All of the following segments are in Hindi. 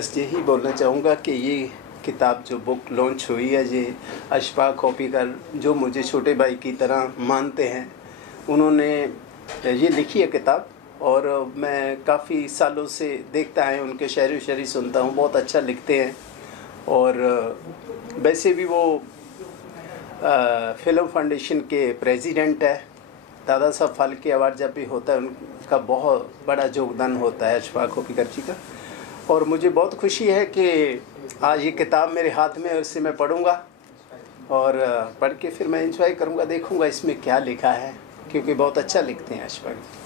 बस यही बोलना चाहूँगा कि ये किताब जो बुक लॉन्च हुई है, ये अशफाक खोपीकर जो मुझे छोटे भाई की तरह मानते हैं, उन्होंने ये लिखी है किताब। और मैं काफ़ी सालों से देखता है, उनके शायरी शायरी सुनता हूँ, बहुत अच्छा लिखते हैं। और वैसे भी वो फिल्म फाउंडेशन के प्रेसिडेंट है। दादा साहब फाल्के अवार्ड जब भी होता है, उनका बहुत बड़ा योगदान होता है अशफाक खोपीकर जी का। और मुझे बहुत खुशी है कि आज ये किताब मेरे हाथ में है, उससे मैं पढ़ूँगा और पढ़ के फिर मैं एंजॉय करूँगा, देखूँगा इसमें क्या लिखा है, क्योंकि बहुत अच्छा लिखते हैं अशफाक जी।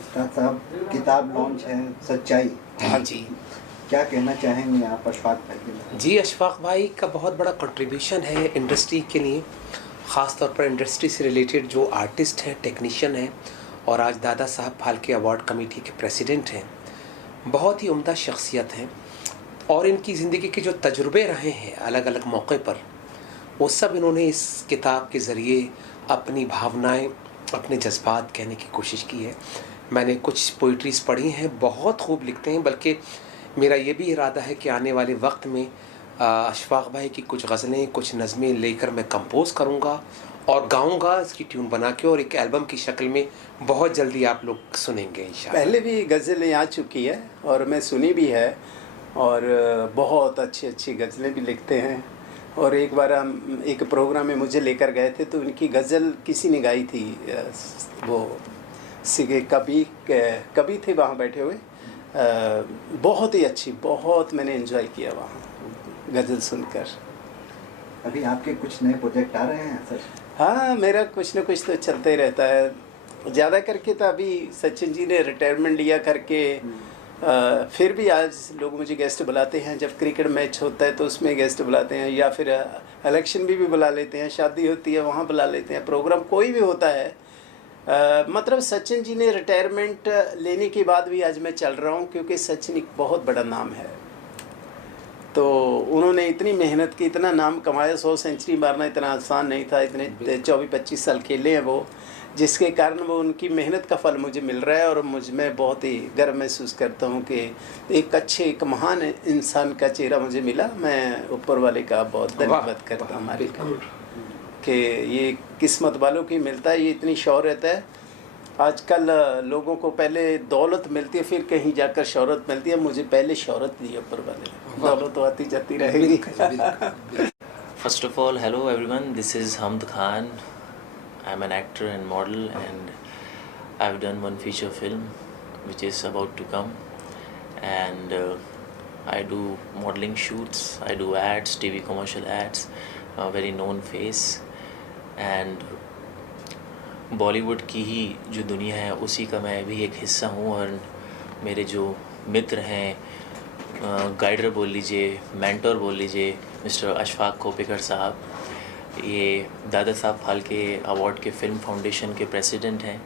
उस्ताद साहब, किताब लॉन्च है सच्चाई। हाँ जी, क्या कहना चाहेंगे आप अशफाक भाई के बारे में? जी अशफाक भाई का बहुत बड़ा कंट्रीब्यूशन है इंडस्ट्री के लिए, ख़ास तौर पर इंडस्ट्री से रिलेटेड जो आर्टिस्ट हैं, टेक्नीशियन हैं, और आज दादा साहब फाल्के अवार्ड कमेटी के प्रेसिडेंट हैं। बहुत ही उम्दा शख्सियत हैं और इनकी ज़िंदगी के जो तजुर्बे रहे हैं अलग अलग मौक़े पर, वो सब इन्होंने इस किताब के ज़रिए अपनी भावनाएं, अपने जज्बात कहने की कोशिश की है। मैंने कुछ पोइट्रीज़ पढ़ी हैं, बहुत खूब लिखते हैं। बल्कि मेरा ये भी इरादा है कि आने वाले वक्त में अशफाक भाई की कुछ गज़लें, कुछ नज़में लेकर मैं कंपोज़ करूँगा और गाऊँगा इसकी ट्यून बना के, और एक एल्बम की शक्ल में बहुत जल्दी आप लोग सुनेंगे इंशाअल्लाह। पहले भी गज़लें आ चुकी है और मैं सुनी भी है, और बहुत अच्छी अच्छी गज़लें भी लिखते हैं। और एक बार हम एक प्रोग्राम में मुझे लेकर गए थे, तो उनकी गज़ल किसी ने गाई थी, वो सिगे कभी थे वहाँ बैठे हुए। बहुत ही अच्छी, बहुत मैंने एंजॉय किया वहाँ गज़ल सुनकर। अभी आपके कुछ नए प्रोजेक्ट आ रहे हैं सर? हाँ, मेरा कुछ ना कुछ तो चलता ही रहता है। ज़्यादा करके तो अभी सचिन जी ने रिटायरमेंट लिया करके, फिर भी आज लोग मुझे गेस्ट बुलाते हैं। जब क्रिकेट मैच होता है तो उसमें गेस्ट बुलाते हैं, या फिर इलेक्शन भी बुला लेते हैं, शादी होती है वहाँ बुला लेते हैं, प्रोग्राम कोई भी होता है। मतलब सचिन जी ने रिटायरमेंट लेने के बाद भी आज मैं चल रहा हूँ, क्योंकि सचिन एक बहुत बड़ा नाम है। तो उन्होंने इतनी मेहनत की, इतना नाम कमाया, 100 सेंचुरी मारना इतना आसान नहीं था। इतने 24-25 साल खेले हैं वो, जिसके कारण वो उनकी मेहनत का फल मुझे मिल रहा है। और मुझ में बहुत ही गर्व महसूस करता हूँ कि एक महान इंसान का चेहरा मुझे मिला। मैं ऊपर वाले का बहुत धन्यवाद करता हूँ हमारे कि ये किस्मत वालों की मिलता है। ये इतनी शौहरत है आजकल, लोगों को पहले दौलत मिलती है, फिर कहीं जाकर शौहरत मिलती है। मुझे पहले शौहरत दी ऊपर वाले, दौलत तो आती जाती रहेगी। First of all, hello everyone, this is Hamd Khan. I'm an actor and model, and I've done one feature film which is about to come, and I do modeling shoots, I do ads, TV commercial ads, a very known face, and Bollywood की ही जो दुनिया है उसी का मैं भी एक हिस्सा हूँ। और मेरे जो मित्र हैं, गाइडर बोल लीजिए, मेंटोर बोल लीजिए, मिस्टर अशफाक खोपीकर साहब, ये दादा साहब फाल्के अवार्ड के फिल्म फाउंडेशन के प्रेसिडेंट हैं।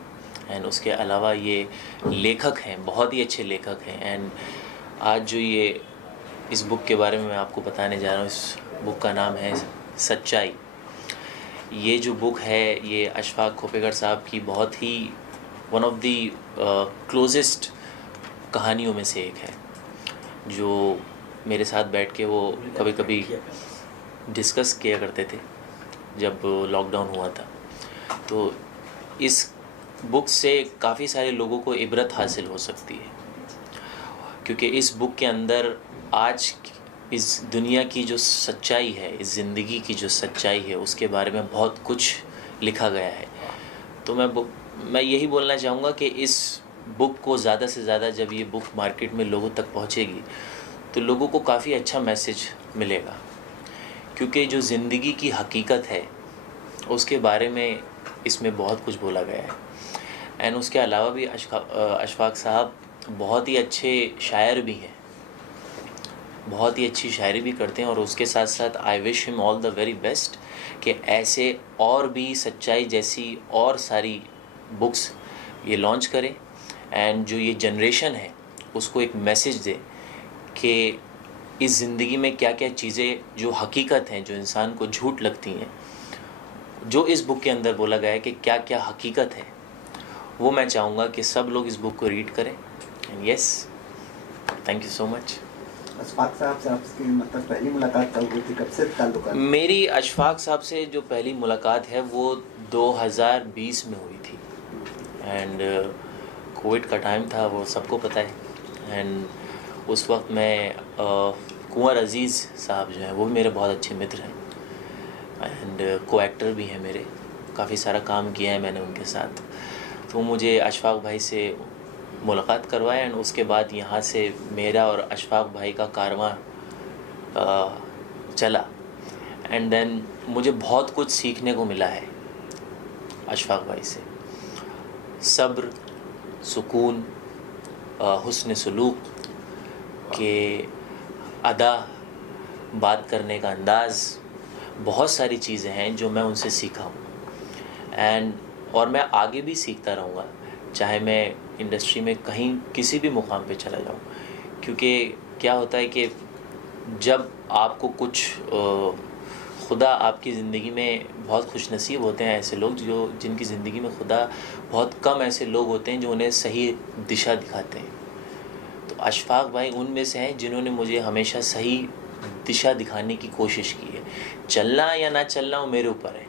एंड उसके अलावा ये लेखक हैं, बहुत ही अच्छे लेखक हैं। एंड आज जो ये इस बुक के बारे में मैं आपको बताने जा रहा हूँ, इस बुक का नाम है सच्चाई। ये जो बुक है, ये अशफाक खोपीकर साहब की बहुत ही वन ऑफ दी क्लोजेस्ट कहानियों में से एक है, जो मेरे साथ बैठ के वो कभी कभी डिस्कस किया करते थे जब लॉकडाउन हुआ था। तो इस बुक से काफ़ी सारे लोगों को इबरत हासिल हो सकती है, क्योंकि इस बुक के अंदर आज इस दुनिया की जो सच्चाई है, इस ज़िंदगी की जो सच्चाई है, उसके बारे में बहुत कुछ लिखा गया है। तो मैं यही बोलना चाहूँगा कि इस बुक को ज़्यादा से ज़्यादा जब ये बुक मार्केट में लोगों तक पहुँचेगी तो लोगों को काफ़ी अच्छा मैसेज मिलेगा, क्योंकि जो ज़िंदगी की हकीकत है उसके बारे में इसमें बहुत कुछ बोला गया है। एंड उसके अलावा भी अशफाक साहब बहुत ही अच्छे शायर भी हैं, बहुत ही अच्छी शायरी भी करते हैं। और उसके साथ साथ I wish him all the very best कि ऐसे और भी सच्चाई जैसी और सारी बुक्स ये लॉन्च करें, एंड जो ये जनरेशन है उसको एक मैसेज दे कि इस ज़िंदगी में क्या क्या चीज़ें जो हकीकत हैं, जो इंसान को झूठ लगती हैं, जो इस बुक के अंदर बोला गया है कि क्या क्या हकीकत है, वो मैं चाहूँगा कि सब लोग इस बुक को रीड करें। And yes, thank you so much. Ashfaq साहब से आपकी मतलब पहली मुलाकात कब हुई थी, कब से ताल्लुक है? मेरी अशफाक साहब से जो पहली मुलाकात है वो 2020 में हुई थी एंड कोविड का टाइम था, वो सबको पता है। एंड उस वक्त मैं कुंवर अज़ीज़ साहब जो हैं वो भी मेरे बहुत अच्छे मित्र हैं एंड को एक्टर भी हैं मेरे, काफ़ी सारा काम किया है मैंने उनके साथ। तो मुझे अशफाक भाई से मुलाकात करवाया एंड उसके बाद यहाँ से मेरा और अशफाक भाई का कारवां चला एंड देन मुझे बहुत कुछ सीखने को मिला है अशफाक भाई से। सब्र, सुकून, हुस्न सलूक के अदा, बात करने का अंदाज़, बहुत सारी चीज़ें हैं जो मैं उनसे सीखा हूँ और मैं आगे भी सीखता रहूँगा, चाहे मैं इंडस्ट्री में कहीं किसी भी मुकाम पे चला जाऊँ। क्योंकि क्या होता है कि जब आपको कुछ खुदा आपकी ज़िंदगी में बहुत खुशनसीब होते हैं ऐसे लोग जिनकी ज़िंदगी में खुदा बहुत कम ऐसे लोग होते हैं जो उन्हें सही दिशा दिखाते हैं। तो अशफाक भाई उनमें से हैं जिन्होंने मुझे हमेशा सही दिशा दिखाने की कोशिश की है। चलना या ना चलना वो मेरे ऊपर है,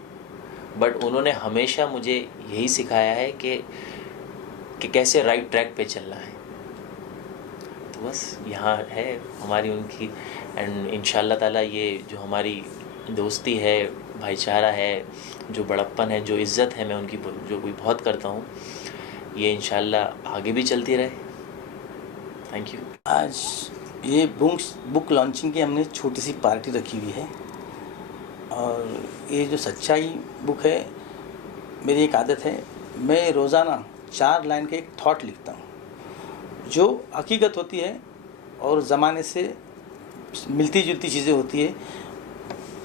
बट उन्होंने हमेशा मुझे यही सिखाया है कि कैसे राइट ट्रैक पे चलना है। तो बस यहाँ है हमारी उनकी एंड इंशाल्लाह ताला ये जो हमारी दोस्ती है, भाईचारा है, जो बड़प्पन है, जो इज़्ज़त है मैं उनकी जो भी बहुत करता हूँ, ये इंशाल्लाह आगे भी चलती रहे। Thank you. आज ये बुक लॉन्चिंग की हमने छोटी सी पार्टी रखी हुई है और ये जो सच्चाई बुक है, मेरी एक आदत है, मैं रोज़ाना 4 लाइन के एक थॉट लिखता हूँ जो हकीकत होती है और ज़माने से मिलती जुलती चीज़ें होती है।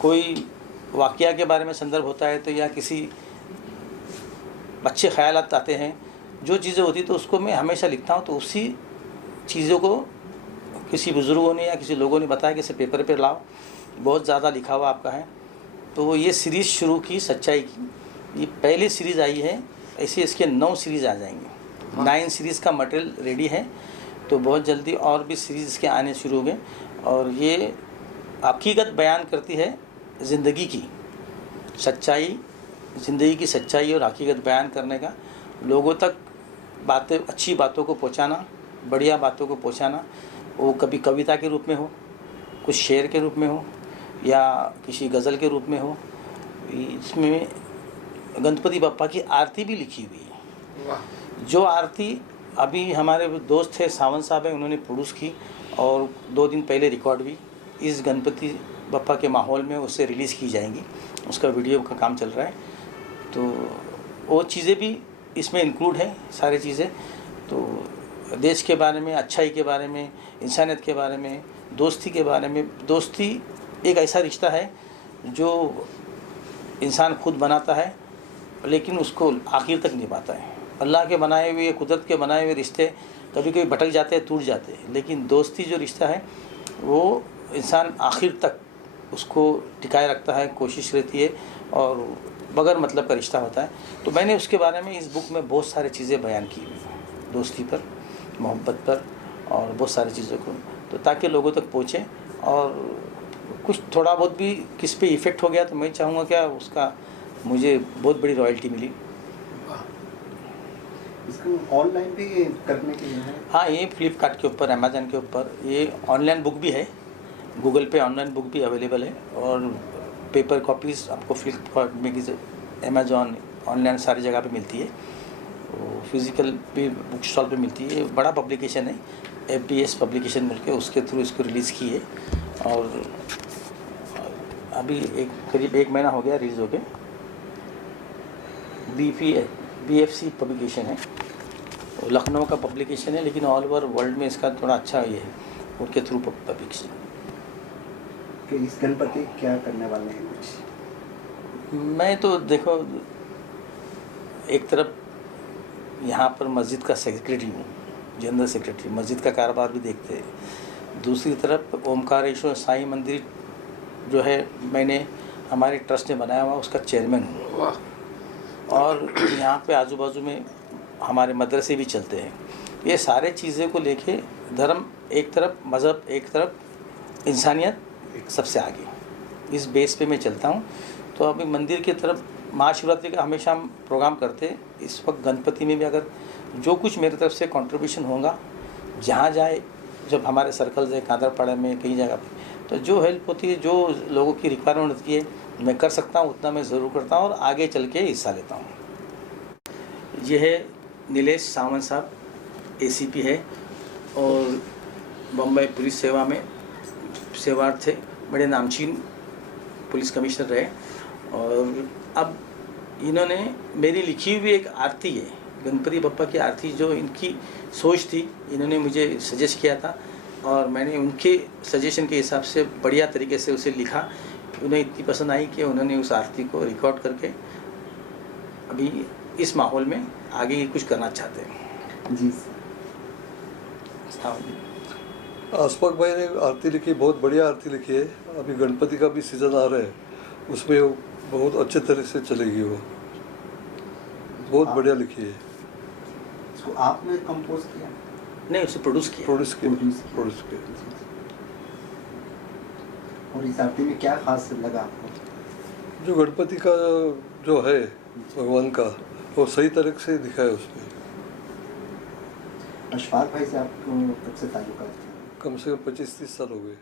कोई वाक़या के बारे में संदर्भ होता है तो या किसी अच्छे ख़यालात आते हैं, जो चीज़ें होती तो उसको मैं हमेशा लिखता हूँ। तो उसी चीज़ों को किसी बुज़ुर्गों ने या किसी लोगों ने बताया कि इसे पेपर पे लाओ, बहुत ज़्यादा लिखा हुआ आपका है। तो ये सीरीज़ शुरू की सच्चाई की, ये पहली सीरीज़ आई है, ऐसे इसके 9 सीरीज़ आ जाएंगे। 9 सीरीज़ का मटेरियल रेडी है, तो बहुत जल्दी और भी सीरीज़ इसके आने शुरू हो गए। और ये हकीकत बयान करती है ज़िंदगी की सच्चाई, ज़िंदगी की सच्चाई और हकीकत बयान करने का, लोगों तक बातें, अच्छी बातों को पहुंचाना, बढ़िया बातों को पहुंचाना। वो कभी कविता के रूप में हो, कुछ शेर के रूप में हो या किसी गज़ल के रूप में हो। इसमें गणपति बप्पा की आरती भी लिखी हुई है, जो आरती अभी हमारे दोस्त थे सावंत साहब हैं, उन्होंने प्रोड्यूस की और 2 दिन पहले रिकॉर्ड भी इस गणपति बप्पा के माहौल में उससे रिलीज़ की जाएंगी। उसका वीडियो का काम चल रहा है, तो वो चीज़ें भी इसमें इंक्लूड है, सारी चीज़ें। तो देश के बारे में, अच्छाई के बारे में, इंसानियत के बारे में, दोस्ती के बारे में। दोस्ती एक ऐसा रिश्ता है जो इंसान खुद बनाता है लेकिन उसको आखिर तक निभाता है। अल्लाह के बनाए हुए, कुदरत के बनाए हुए रिश्ते कभी कभी भटक जाते हैं, टूट जाते हैं, लेकिन दोस्ती जो रिश्ता है वो इंसान आखिर तक उसको टिकाए रखता है, कोशिश रहती है और बगैर मतलब का रिश्ता होता है। तो मैंने उसके बारे में इस बुक में बहुत सारी चीज़ें बयान की हुई, दोस्ती पर, मोहब्बत पर और बहुत सारी चीज़ों को, तो ताकि लोगों तक पहुँचे। और कुछ थोड़ा बहुत भी किस पे इफ़ेक्ट हो गया तो मैं चाहूँगा क्या उसका मुझे बहुत बड़ी रॉयल्टी मिली। इसको ऑनलाइन भी करने के लिए है? हाँ, ये फ्लिपकार्ट के ऊपर, अमेज़न के ऊपर, ये ऑनलाइन बुक भी है, गूगल पे ऑनलाइन बुक भी अवेलेबल है और पेपर कॉपीज़ आपको फ्लिपकार्ट में, अमेज़ॉन, ऑनलाइन सारी जगह पे मिलती है। तो फिज़िकल भी बुक स्टॉल पे मिलती है। बड़ा पब्लिकेशन है, FBS पब्लिकेशन मिल के उसके थ्रू इसको रिलीज़ की है और अभी करीब 1 महीना हो गया रिलीज़ हो के। BFC पब्लिकेशन है, तो लखनऊ का पब्लिकेशन है, लेकिन ऑल ओवर वर्ल्ड में इसका थोड़ा अच्छा ये है, उनके थ्रू पब्लिकेशन। कि इस गणपति क्या करने वाले हैं कुछ? मैं तो देखो, एक तरफ यहाँ पर मस्जिद का सेक्रेटरी हूँ, जनरल सेक्रेटरी, मस्जिद का कारोबार भी देखते हैं। दूसरी तरफ ओमकारेश्वर साईं मंदिर जो है, मैंने हमारे ट्रस्ट ने बनाया हुआ, उसका चेयरमैन हूँ। और यहाँ पे आजू बाजू में हमारे मदरसे भी चलते हैं। ये सारे चीज़ें को लेके, धर्म एक तरफ, मज़हब एक तरफ, इंसानियत सबसे आगे, इस बेस पे मैं चलता हूँ। तो अभी मंदिर की तरफ महाशिवरात्रि का हमेशा हम प्रोग्राम करते हैं। इस वक्त गणपति में भी अगर जो कुछ मेरी तरफ से कंट्रीब्यूशन होगा, जहाँ जाए, जब हमारे सर्कल्स है कादरपाड़ा में कई जगह पे, तो जो हेल्प होती है, जो लोगों की रिक्वायरमेंट होती है, मैं कर सकता हूँ उतना मैं ज़रूर करता हूँ और आगे चल के हिस्सा लेता हूँ। ये है नीलेश सावंत साहब, ACP है और बम्बई पुलिस सेवा में सेवारत थे, बड़े नामचीन पुलिस कमिश्नर रहे। और अब इन्होंने मेरी लिखी हुई एक आरती है, गणपति बप्पा की आरती, जो इनकी सोच थी, इन्होंने मुझे सजेस्ट किया था और मैंने उनके सजेशन के हिसाब से बढ़िया तरीके से उसे लिखा। उन्हें इतनी पसंद आई कि उन्होंने उस आरती को रिकॉर्ड करके अभी इस माहौल में आगे कुछ करना चाहते हैं। जी आसपाक भाई ने आरती लिखी, बहुत बढ़िया आरती लिखी है। अभी गणपति का भी सीज़न आ रहा है, उसमें वो बहुत अच्छे तरह से चलेगी, वो बहुत बढ़िया लिखी है। इसको आपने कंपोज किया? नहीं, उसे प्रोड्यूस किया। प्रोड्यूस किया। और इस आरती में क्या खास लगा आपको? जो गणपति का जो है भगवान का, वो सही तरह से दिखाया उसमें। अशफाक भाई से आपको कब से ताल्लुकात थे? कम से कम 25-30 साल हो गए।